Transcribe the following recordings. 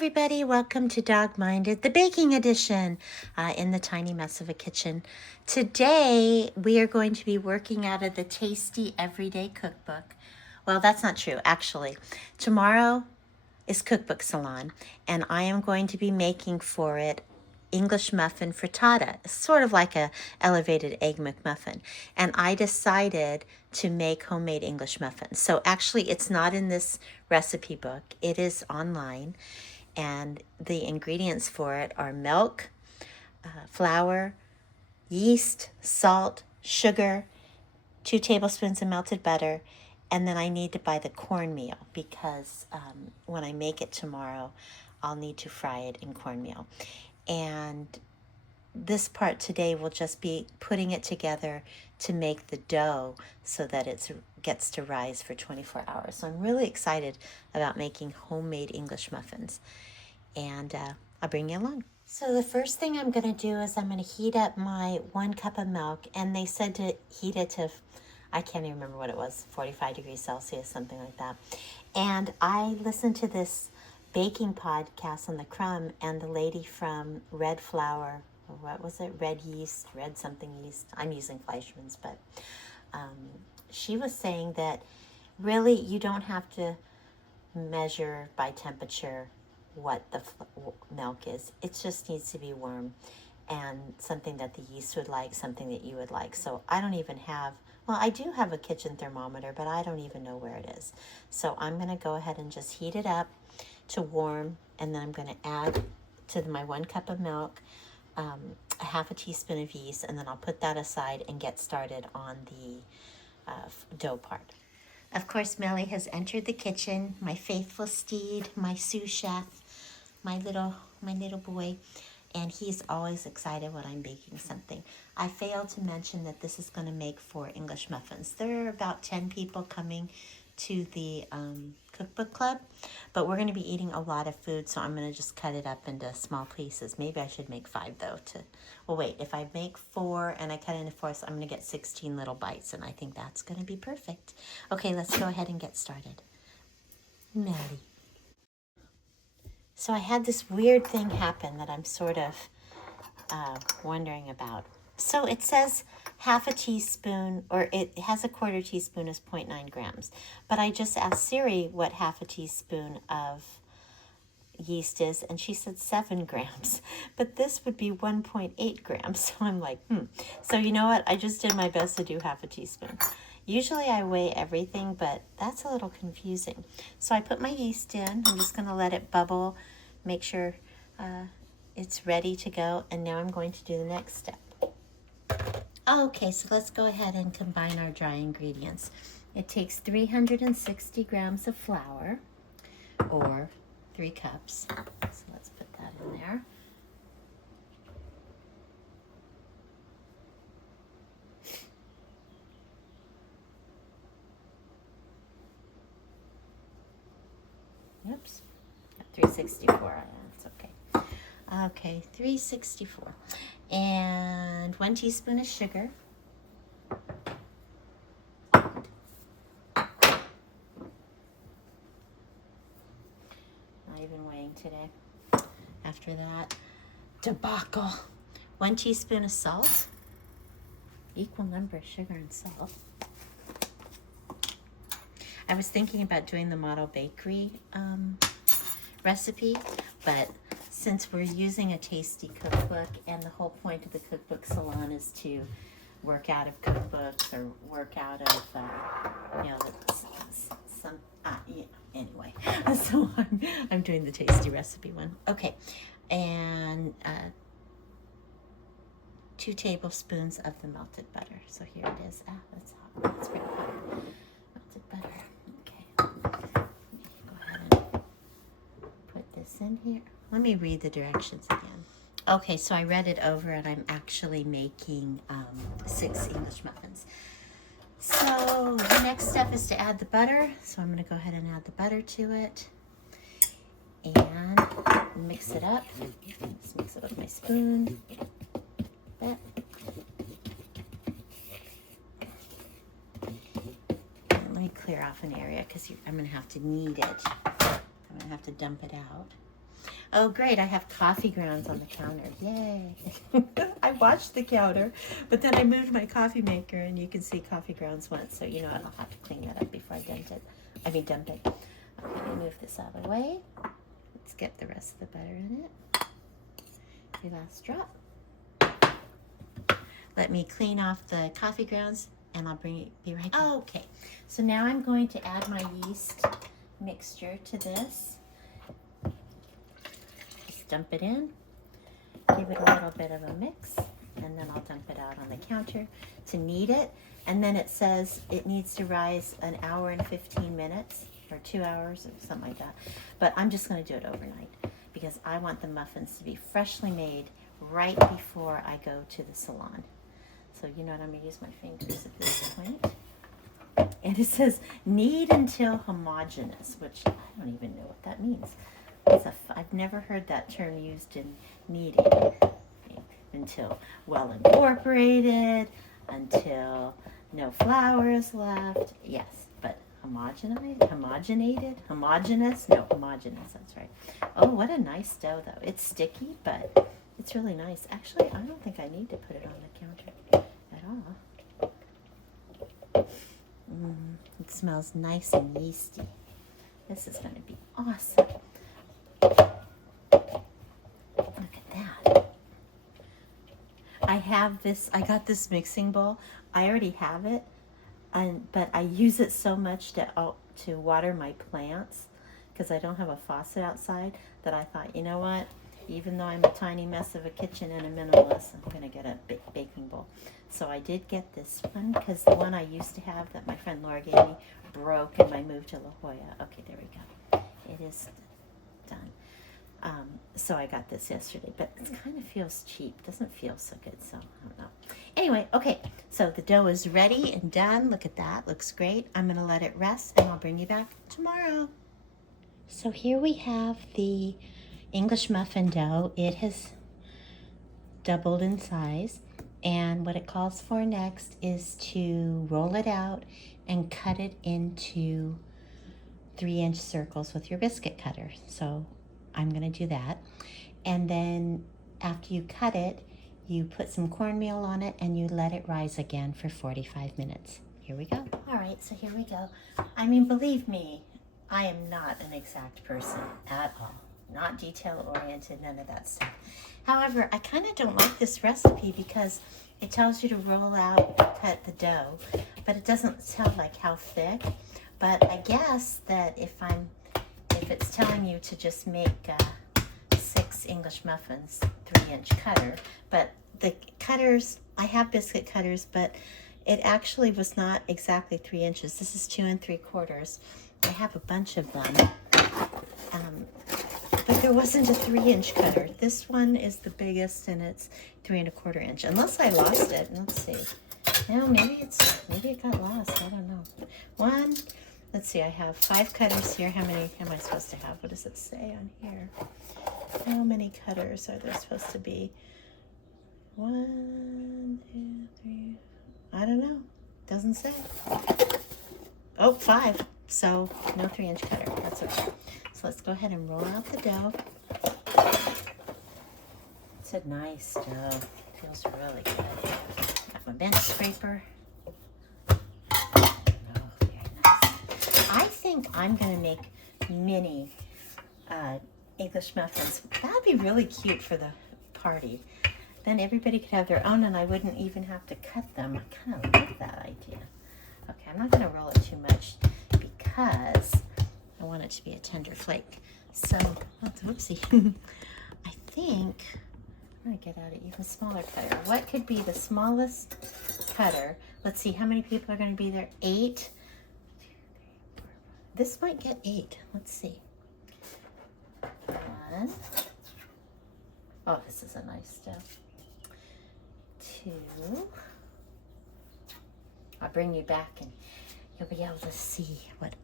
everybody, welcome to Dog Minded, the baking edition in the tiny mess of a kitchen. Today we are going to be working out of the Tasty Everyday Cookbook. Well, that's not true, actually. Tomorrow is Cookbook Salon, and I am going to be making for it English muffin frittata. It's sort of like a elevated egg McMuffin. And I decided to make homemade English muffins. So actually it's not in this recipe book. It is online. And the ingredients for it are milk, flour, yeast, salt, sugar, 2 tablespoons of melted butter, and then I need to buy the cornmeal because when I make it tomorrow, I'll need to fry it in cornmeal. And this part today will just be putting it together to make the dough so that it gets to rise for 24 hours. So I'm really excited about making homemade English muffins. And I'll bring you along. So the first thing I'm going to do is I'm going to heat up my 1 cup of milk. And they said to heat it to, I can't even remember what it was, 45 degrees Celsius, something like that. And I listened to this baking podcast on the Crumb, and the lady from Red Flour, or what was it? Red Yeast, Red something Yeast. I'm using Fleischmann's, but she was saying that really you don't have to measure by temperature what the milk is. It just needs to be warm and something that the yeast would like, something that you would like. So I don't even have, well, I do have a kitchen thermometer, but I don't even know where it is. So I'm going to go ahead and just heat it up to warm, and then I'm going to add to my 1 cup of milk a half a teaspoon of yeast, and then I'll put that aside and get started on the dough part. Of course, Melly has entered the kitchen, my faithful steed, my sous chef, my little boy, and he's always excited when I'm baking something. I failed to mention that this is going to make 4 English muffins. There are about 10 people coming to the cookbook club, but we're going to be eating a lot of food, so I'm going to just cut it up into small pieces. Maybe I should make 5 though. Well, wait, if I make 4 and I cut it into 4, so I'm going to get 16 little bites, and I think that's going to be perfect. Okay, let's go ahead and get started. Maddie. So I had this weird thing happen that I'm sort of wondering about. So it says half a teaspoon, or it has a 1/4 teaspoon is 0.9 grams. But I just asked Siri what half a teaspoon of yeast is, and she said 7 grams. But this would be 1.8 grams. So I'm like, So you know what? I just did my best to do half a teaspoon. Usually I weigh everything, but that's a little confusing. So I put my yeast in. I'm just going to let it bubble, make sure it's ready to go. And now I'm going to do the next step. Okay, so let's go ahead and combine our dry ingredients. It takes 360 grams of flour, or 3 cups. So let's put that in there. Oops, 364, that's okay. Okay, 364. And 1 teaspoon of sugar. Not even weighing today. After that, debacle. 1 teaspoon of salt. Equal number of sugar and salt. I was thinking about doing the model bakery recipe, but since we're using a tasty cookbook, and the whole point of the cookbook salon is to work out of cookbooks or work out of, anyway. So I'm doing the tasty recipe one. Okay, and 2 tablespoons of the melted butter. So here it is. That's hot. That's pretty hot. Melted butter. Okay. Go ahead and put this in here. Let me read the directions again. Okay, so I read it over, and I'm actually making 6 English muffins. So the next step is to add the butter. So I'm going to go ahead and add the butter to it and mix it up. Just mix it with my spoon. Let me clear off an area because I'm going to have to knead it. I'm going to have to dump it out. Oh, great. I have coffee grounds on the counter. Yay. I watched the counter, but then I moved my coffee maker and you can see coffee grounds once. So, you know, I'll have to clean that up before I dump it. Dump it. Okay, let me move this out of the way. Let's get the rest of the butter in it. Your last drop. Let me clean off the coffee grounds and I'll be right back. Okay, so now I'm going to add my yeast mixture to this. Just dump it in, give it a little bit of a mix, and then I'll dump it out on the counter to knead it. And then it says it needs to rise an hour and 15 minutes or 2 hours or something like that. But I'm just going to do it overnight because I want the muffins to be freshly made right before I go to the salon. So you know what, I'm going to use my fingers at this point. And it says knead until homogeneous, which I don't even know what that means. I've never heard that term used in kneading. Until well incorporated, until no flour is left. Yes, but homogenated, homogeneous? No, homogeneous, that's right. Oh, what a nice dough though. It's sticky, but it's really nice. Actually, I don't think I need to put it on the counter at all. It smells nice and yeasty. This is going to be awesome. Look at that. I got this mixing bowl. I already have it, but I use it so much to water my plants because I don't have a faucet outside that I thought, you know what? Even though I'm a tiny mess of a kitchen and a minimalist, I'm going to get a baking bowl. So I did get this one because the one I used to have that my friend Laura gave me broke in my move to La Jolla. Okay, there we go. It is done. So I got this yesterday, but it kind of feels cheap. Doesn't feel so good, so I don't know. Anyway, okay, so the dough is ready and done. Look at that. Looks great. I'm going to let it rest, and I'll bring you back tomorrow. So here we have the English muffin dough. It has doubled in size, and what it calls for next is to roll it out and cut it into 3-inch circles with your biscuit cutter. So I'm going to do that. And then after you cut it, you put some cornmeal on it and you let it rise again for 45 minutes. Here we go. All right, so here we go. I mean, believe me, I am not an exact person at all. Not detail-oriented, none of that stuff. However, I kind of don't like this recipe because it tells you to roll out, cut the dough, but it doesn't tell like how thick. But I guess that if it's telling you to just make 6 English muffins, 3-inch cutter, but the cutters, I have biscuit cutters, but it actually was not exactly 3 inches. This is 2 3/4. I have a bunch of them, but there wasn't a 3-inch cutter. This one is the biggest, and it's 3 1/4 inch. Unless I lost it. Let's see. No, maybe it got lost. I don't know. Let's see. I have 5 cutters here. How many am I supposed to have? What does it say on here? How many cutters are there supposed to be? 1, 2, 3. I don't know. Doesn't say. Oh, 5. So no 3-inch cutter. That's okay. So let's go ahead and roll out the dough. It's a nice dough. Feels really good. Got my bench scraper. Oh, very nice. I think I'm going to make mini English muffins. That'd be really cute for the party. Then everybody could have their own and I wouldn't even have to cut them. I kind of like that idea. Okay, I'm not going to roll it too much because I want it to be a tender flake. So, whoopsie. I think I'm going to get out an even smaller cutter. What could be the smallest cutter? Let's see, how many people are going to be there? 8. This might get 8. Let's see. 1. Oh, this is a nice stuff. 2. I'll bring you back and you'll be able to see what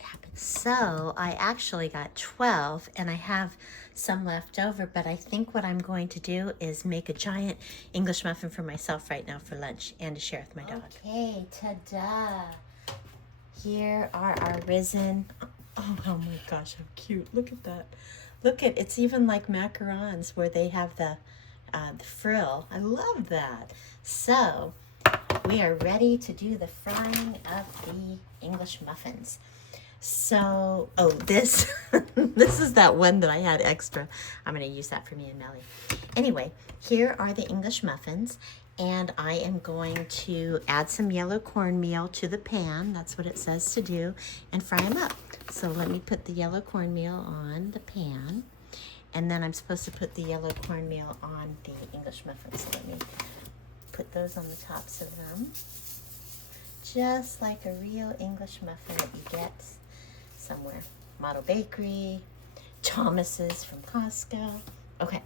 happens. So I actually got 12 and I have some left over, but I think what I'm going to do is make a giant English muffin for myself right now for lunch and to share with my dog. Okay, ta-da! Here are our risen Oh my gosh, how cute. Look at that. Look at, it's even like macarons where they have the frill. I love that. So we are ready to do the frying of the English muffins. So, oh, this, this is that one that I had extra. I'm going to use that for me and Melly. Anyway, here are the English muffins, and I am going to add some yellow cornmeal to the pan. That's what it says to do, and fry them up. So let me put the yellow cornmeal on the pan, and then I'm supposed to put the yellow cornmeal on the English muffins. So let me put those on the tops of them, just like a real English muffin that you get somewhere. Model Bakery, Thomas's from Costco. Okay,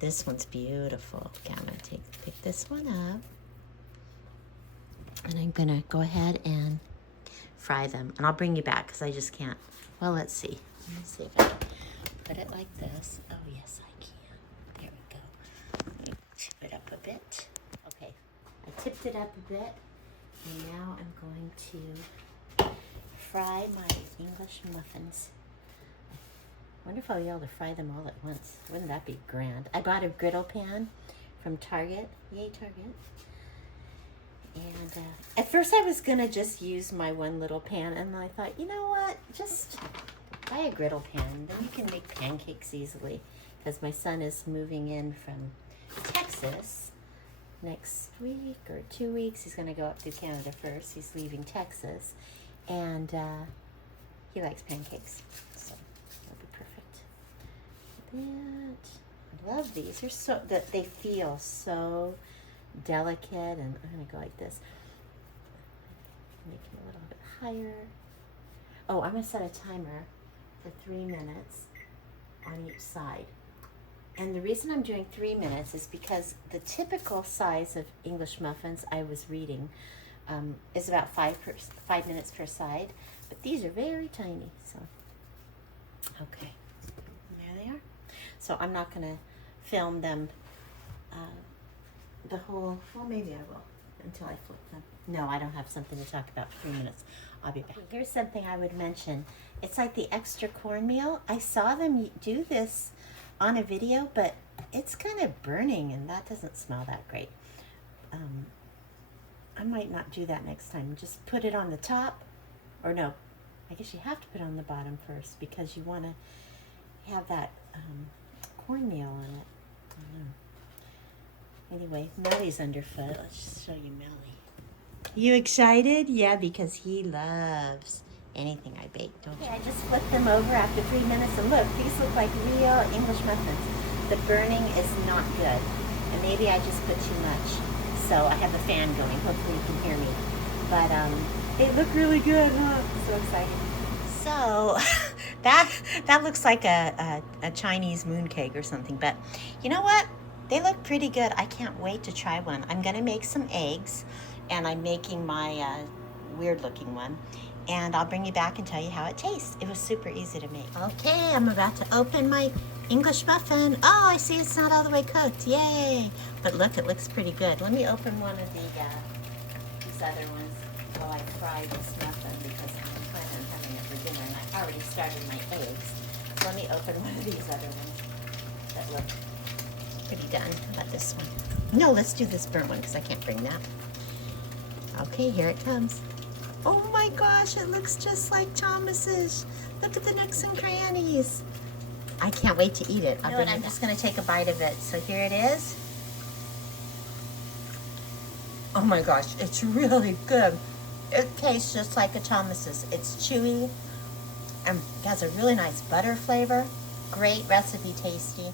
this one's beautiful. Okay, I'm gonna pick this one up, and I'm gonna go ahead and fry them. And I'll bring you back because I just can't. Well, let's see. Let me see if I can put it like this. Oh yes, I can. There we go. Let me tip it up a bit. Okay, I tipped it up a bit, and now I'm going to fry my English muffins. Wonder if I'll be able to fry them all at once. Wouldn't that be grand? I bought a griddle pan from Target. Yay, Target. And at first I was gonna just use my one little pan, and I thought, you know what? Just buy a griddle pan. Then you can make pancakes easily. Because my son is moving in from Texas next week or 2 weeks. He's gonna go up to Canada first. He's leaving Texas. And he likes pancakes, so that'll be perfect. That, I love these. They're so that they feel so delicate, and I'm gonna go like this. Make it a little bit higher. Oh, I'm gonna set a timer for 3 minutes on each side. And the reason I'm doing 3 minutes is because the typical size of English muffins I was reading is about 5 minutes per side, but these are very tiny. So, okay, there they are. So I'm not gonna film them the whole. Well, maybe I will until I flip them. No, I don't have something to talk about for 3 minutes. I'll be back. Here's something I would mention. It's like the extra cornmeal. I saw them do this on a video, but it's kind of burning, and that doesn't smell that great. I might not do that next time. Just put it on the top, or no, I guess you have to put it on the bottom first because you want to have that cornmeal on it. I don't know. Anyway, Melly's underfoot. Let's just show you Melly. You excited? Yeah, because he loves anything I bake, don't you? Okay, I just flipped them over after 3 minutes, and look, these look like real English muffins. The burning is not good, and maybe I just put too much. So I have the fan going. Hopefully you can hear me. But they look really good, huh? I'm so excited. So that looks like a Chinese mooncake or something. But you know what? They look pretty good. I can't wait to try one. I'm gonna make some eggs, and I'm making my weird looking one. And I'll bring you back and tell you how it tastes. It was super easy to make. Okay, I'm about to open my English muffin. Oh, I see it's not all the way cooked. Yay! But look, it looks pretty good. Let me open one of these other ones while I fry this muffin because I'm planning on having it for dinner, and I already started my eggs. Let me open one of these other ones that look pretty done. How about this one? No, let's do this burnt one because I can't bring that. Okay, here it comes. Oh my gosh, it looks just like Thomas's. Look at the nooks and crannies. I can't wait to eat it. I'm just gonna take a bite of it. So here it is. Oh my gosh, it's really good. It tastes just like a Thomas's. It's chewy and has a really nice butter flavor. Great recipe, tasty.